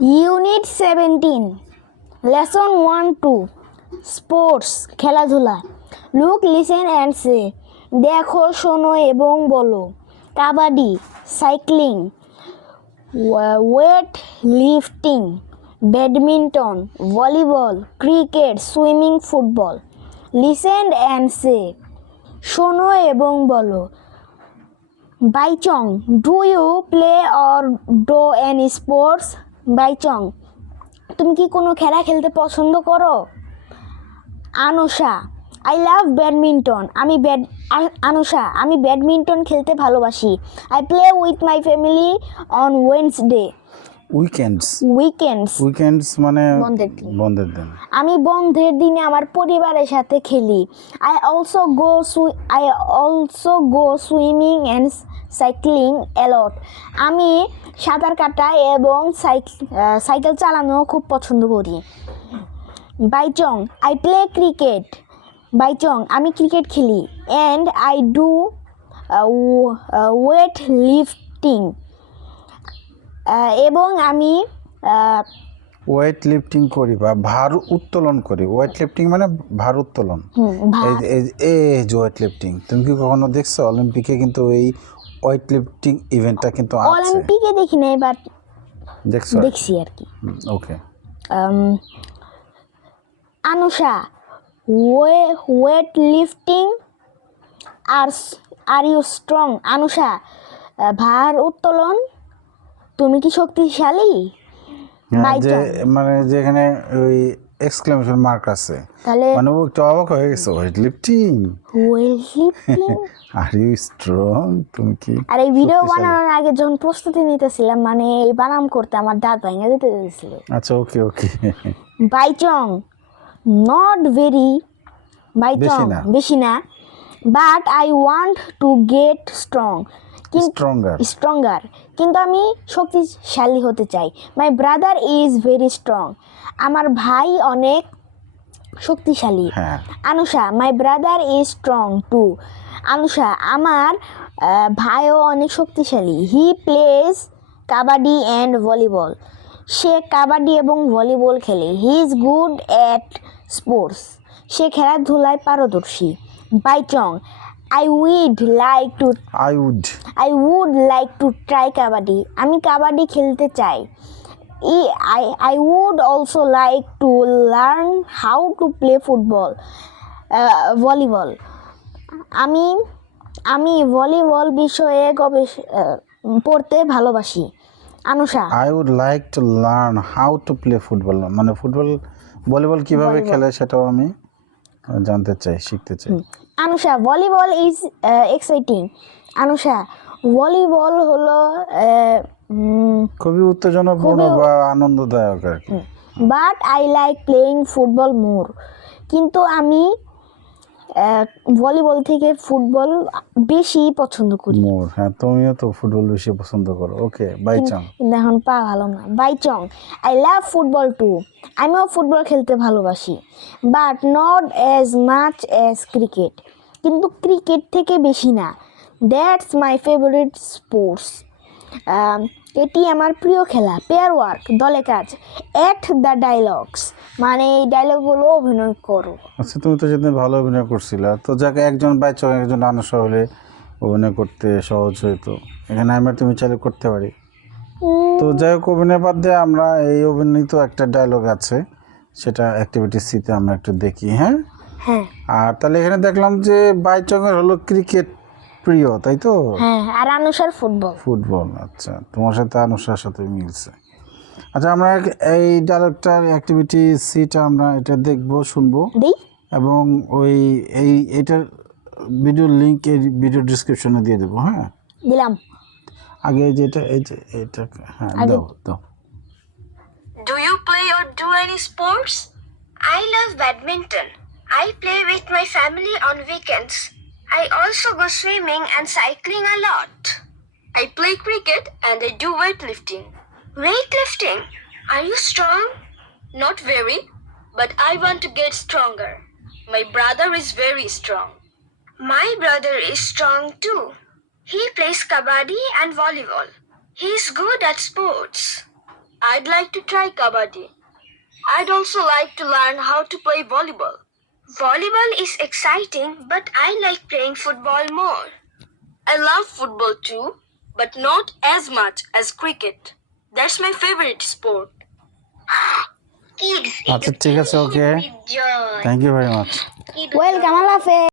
Unit seventeen, lesson one two, sports, খেলাধুলা। Look, listen and say. দেখো, শোনো এবং বলো। Kabaddi, cycling weight lifting, badminton, volleyball, cricket, swimming, football. Listen and say. শোনো এবং বলো। Baichung, do you play or do any sports? Baichung, তুমি কি কোনো খেলা খেলতে পছন্দ করো? আনুষা আই লাভ ব্যাডমিন্টন আমি ব্যাড আনুষা, আমি ব্যাডমিন্টন খেলতে ভালোবাসি। I play with my family on Wednesday weekends weekends weekends মানে বন্ধের দিন। বন্ধের দিন। আমি বন্ধের দিনে আমার পরিবারের সাথে খেলি। I also go I also go swimming and cycling a lot আমি সাঁতার কাটা এবং সাইকেল চালানো খুব পছন্দ করি। Baichung I play cricket Baichung আমি ক্রিকেট খেলি। And I do weight lifting এবং আমি ওয়েট লিফটিং করি বা ভার উত্তোলন করি। ওয়েট লিফটিং মানে ভার উত্তোলন। এই এই যে ওয়েট লিফটিং তুমি কি কখনো দেখছ? অলিম্পিকে কিন্তু এই ওয়েট লিফটিং ইভেন্টটা কিন্তু আছে। অলিম্পিকে দেখি নাই বাট দেখছ? দেখছি আর কি। Okay Anusha weigh weight lifting are are you strong Anusha ভার উত্তোলন তুমি কি শক্তিশালী? হ্যাঁ, যে মানে যেখানে ওই এক্সক্লেমেশন মার্ক আছে। তাহলে মানে ও একটু অবাক হয়ে গেছে weight lifting weight lifting are you strong তুমি কি আর এই ভিডিও বানানোর আগে যখন প্রস্তুতি নিতেছিলাম মানে এই বানাম করতে আমার দাঁত ভেঙে যেতে দিয়েছিল। আচ্ছা ওকে ওকে। বাইচং নট ভেরি বাইচং বেশি না। বেশি না but I want to get strong stronger stronger কিন্তু আমি শক্তিশালী হতে চাই। My brother is very strong আমার ভাই অনেক শক্তিশালী। হ্যাঁ। Anusha my brother is strong too Anusha আমার ভাইও অনেক শক্তিশালী। He plays kabaddi and volleyball সে কাবাডি এবং ভলিবল খেলে। He is good at sports সে খেলাধুলায় পারদর্শী। Baichung I would like to I would I would like to try kabaddi আমি কাবাডি খেলতে চাই। ই I I would also like to learn how to play football volleyball আমি আমি volleyball বিষয়ে গবেষ পড়তে ভালোবাসি। Anusha. I would like to learn how to play football মানে ফুটবল ভলিবল কীভাবে খেলে সেটাও আমি জানতে চাই শিখতে চাই। Anusha volleyball is exciting Anusha volleyball হলো খুবই উত্তেজনাপূর্ণ বা আনন্দদায়ক আর কি। But I like playing football more কিন্তু আমি ভলিবল থেকে ফুটবল বেশি পছন্দ করি। মোর হ্যাঁ তুমিও তো ফুটবল বেশি পছন্দ করো। ওকে বাই চাং কিন্তু এখন পা ভালো না। Baichung I love football too আমিও ফুটবল খেলতে ভালোবাসি but not as much as cricket কিন্তু ক্রিকেট থেকে বেশি না দ্যাটস মাই ফেভারিট স্পোর্টস এটি আমার প্রিয় খেলা পেয়ার ওয়ার্ক দলে কাজ অ্যাট দ্য ডায়লগস মানে এই ডায়লগগুলো অভিনয় করো। আচ্ছা তুমি তো সেদিন ভালো অভিনয় করছিলা, তো যাকে, একজন বাই চাং একজন আনসা হলে অভিনয় করতে সহজ হতো এখানে আমরা তুমি চাইলে করতে পারি। তো যাই হোক অভিনয় বাদ দিয়ে আমরা এই অভিনীত একটা ডায়লগ আছে সেটা অ্যাক্টিভিটি সিতে আমরা একটু দেখি হ্যাঁ? হ্যাঁ। আর তাহলে এখানে দেখলাম যে বাইচঙের হলো ক্রিকেট প্রিয় তাই তো? হ্যাঁ আর আনুষার ফুটবল। ফুটবল আচ্ছা। তোমার সাথে অনুষার সাথে মিলছে। আচ্ছা আমরা এই ডায়লগটার অ্যাক্টিভিটি সিটা আমরা এটা দেখব শুনব। এবং ওই এই এটার ভিডিও লিঙ্ক এই ভিডিও ডিসক্রিপশনে দিয়ে দেবো হ্যাঁ? দিলাম। আগে এই যেটা এই যে এটা হ্যাঁ আগে- দাও দাও Do you play or do any sports? I love badminton. I play with my family on weekends. I also go swimming and cycling a lot. I play cricket and I do weightlifting. Weightlifting? Are you strong? Not very, but I want to get stronger. My brother is very strong. My brother is strong too. He plays kabaddi and volleyball. He's good at sports. I'd like to try kabaddi. I'd also like to learn how to play volleyball. Volleyball is exciting, but I like playing football more. I love football too, but not as much as cricket. That's my favorite sport. Kids, আচ্ছা ঠিক আছে okay thank you very much welcome আল্লাহ হাফেজ